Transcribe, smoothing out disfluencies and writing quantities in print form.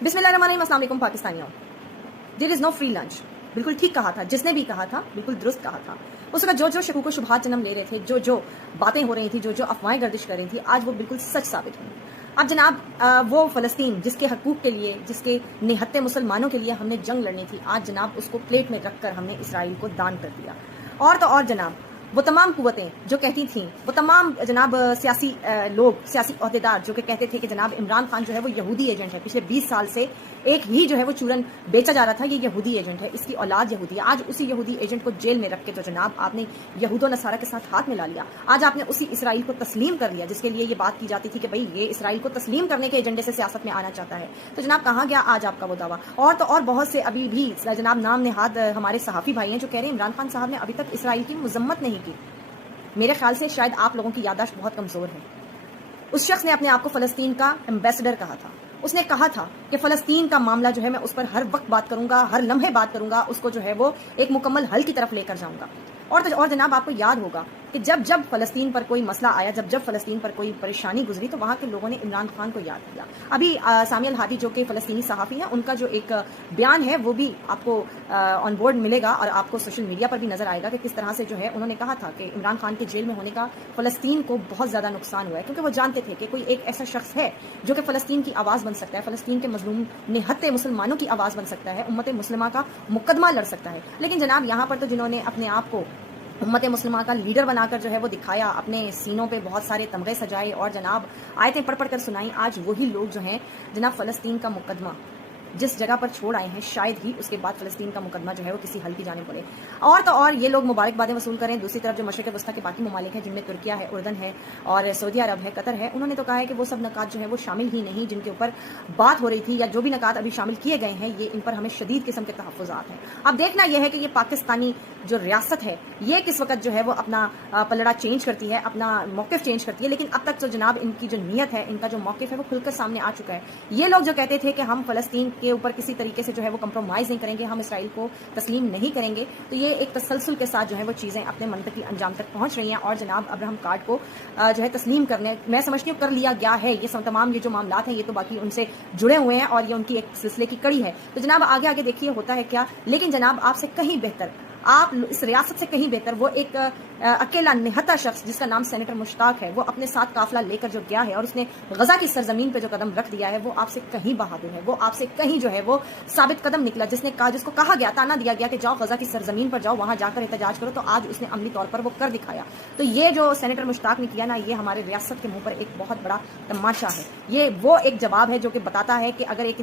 बिस्मिल्लाहिर्रहमानिर्रहीम, अस्सलाम वालेकुम पाकिस्तानियों। There is no free lunch. बिल्कुल ठीक कहा था, जिसने भी कहा था बिल्कुल दुरुस्त कहा था। उस वक्त जो शकूक व शुबहात जन्म ले रहे थे, जो बातें हो रही थी, जो अफवाहें गर्दिश कर रही थी, आज वो बिल्कुल सच साबित हुई। अब जनाब वो फ़लस्तीन जिसके हकूक़ के लिए, जिसके निहत्ते मुसलमानों के लिए हमने जंग लड़नी थी, आज जनाब उसको प्लेट में रख कर हमने इसराइल को दान कर दिया। और तो और जनाब वो तमाम कुव्वतें जो कहती थीं, वो तमाम जनाब सियासी लोग, सियासी अहदेदार जो कि कहते थे कि जनाब इमरान खान जो है वो यहूदी एजेंट है, पिछले 20 साल से एक ही जो है वो चूरन बेचा जा रहा था, ये यहूदी एजेंट है, इसकी औलाद यहूदी है। आज उसी यहूदी एजेंट को जेल में रख के तो जनाब आपने यहूदो नसारा के साथ हाथ मिला लिया। आज आपने उसी इसराइल को तस्लीम कर लिया जिसके लिए ये बात की जाती थी कि भाई ये इसराइल को तस्लीम करने के एजेंडे से सियासत में आना चाहता है। तो जनाब कहाँ गया आज आपका वो दावा? और तो और बहुत से अभी भी जनाब नाम नेहाद हमारे सहाफ़ी भाई हैं जो कह रहे हैं इमरान खान साहब ने अभी तक इसराइल की मजम्मत नहीं की। मेरे ख्याल से शायद आप लोगों की याददाश्त बहुत कमज़ोर है। उस शख्स ने अपने आप को फ़लस्तीन का एम्बेसडर कहा था। उसने कहा था कि फ़लस्तीन का मामला जो है मैं उस पर हर वक्त बात करूंगा, हर लम्हे बात करूंगा, उसको जो है वो एक मुकम्मल हल की तरफ लेकर जाऊंगा। और जनाब आपको याद होगा कि जब फ़लस्तीन पर कोई मसला आया, जब फ़लस्तीन पर कोई परेशानी गुजरी तो वहाँ के लोगों ने इमरान खान को याद किया। अभी सामी अल हादी जो कि फ़लस्तीनी सहाफ़ी हैं, उनका जो एक बयान है वो भी आपको ऑन बोर्ड मिलेगा और आपको सोशल मीडिया पर भी नजर आएगा कि किस तरह से जो है उन्होंने कहा था कि इमरान खान के जेल में होने का फ़लस्तीन को बहुत ज़्यादा नुकसान हुआ है, क्योंकि वो जानते थे कि कोई एक ऐसा शख्स है जो कि फ़लस्तीन की आवाज़ बन सकता है, फ़लस्तीन के मजलूम निहत्ते मुसलमानों की आवाज़ बन सकता है, उम्मत मुस्लिमा का मुकदमा लड़ सकता है। लेकिन जनाब यहाँ पर तो जिन्होंने अपने आप को उम्मत मुस्लिमा का लीडर बनाकर जो है वो दिखाया, अपने सीनों पे बहुत सारे तमगे सजाए और जनाब आयतें पढ़ कर सुनाई, आज वही लोग जो हैं जनाब फ़लस्तीन का मुकदमा जिस जगह पर छोड़ आए हैं, शायद ही उसके बाद फ़लस्तीन का मुकदमा जो है वो किसी हल की जाने पड़े। और तो और ये लोग मुबारकबादें वसूल करें। दूसरी तरफ जो मशरिक़ वस्ता के बाकी ममालिक हैं, जिनमें तुर्किया है, उर्दन है और सऊदी अरब है, कतर है, उन्होंने तो कहा है कि वो सब नकात जो है वो शामिल ही नहीं जिनके ऊपर बात हो रही थी, या जो भी नकात अभी शामिल किए गए हैं, ये इन पर हमें शदीद किस्म के तहफ़्फ़ुज़ात हैं। अब देखना यह है कि ये पाकिस्तानी जो रियासत है ये किस वक्त जो है वो अपना पलड़ा चेंज करती है, अपना मौक़िफ़ चेंज करती है। लेकिन अब तक तो जनाब इनकी जो नीयत है, इनका जो मौक़िफ़ है वो खुलकर सामने आ चुका है। ये लोग जो कहते थे कि हम फ़लस्तीन के ऊपर किसी तरीके से जो है वो कंप्रोमाइज़ नहीं करेंगे, हम इसराइल को तस्लीम नहीं करेंगे, तो ये एक तसलसल के साथ जो है वो चीज़ें अपने मंतकी अंजाम तक पहुंच रही हैं। और जनाब अब्राहम कार्ड को जो है तस्लीम करने, मैं समझती हूँ कर लिया गया है। ये तमाम ये जो मामलात हैं ये तो बाकी उनसे जुड़े हुए हैं और ये उनकी एक सिलसिले की कड़ी है। तो जनाब आगे आगे देखिए होता है क्या। लेकिन जनाब आपसे कहीं बेहतर, आप इस रियासत से कहीं बेहतर वो एक अकेला निहत्ता शख्स जिसका नाम सेनेटर मुश्ताक है, वो अपने साथ काफिला लेकर जो गया है और उसने गजा की सरजमीन पे जो कदम रख दिया है, वो आपसे कहीं बहादुर है, वो आपसे कहीं जो है वो साबित कदम निकला। जिसको कहा गया, ताना दिया गया कि जाओ गजा की सरजमीन पर जाओ, वहां जाकर एहतजाज करो, तो आज उसने अमली तौर पर वो कर दिखाया। तो ये जो सेनेटर मुश्ताक ने किया ना, ये हमारे रियासत के मुंह पर एक बहुत बड़ा तमाशा है। ये वो एक जवाब है जो कि बताता है कि अगर एक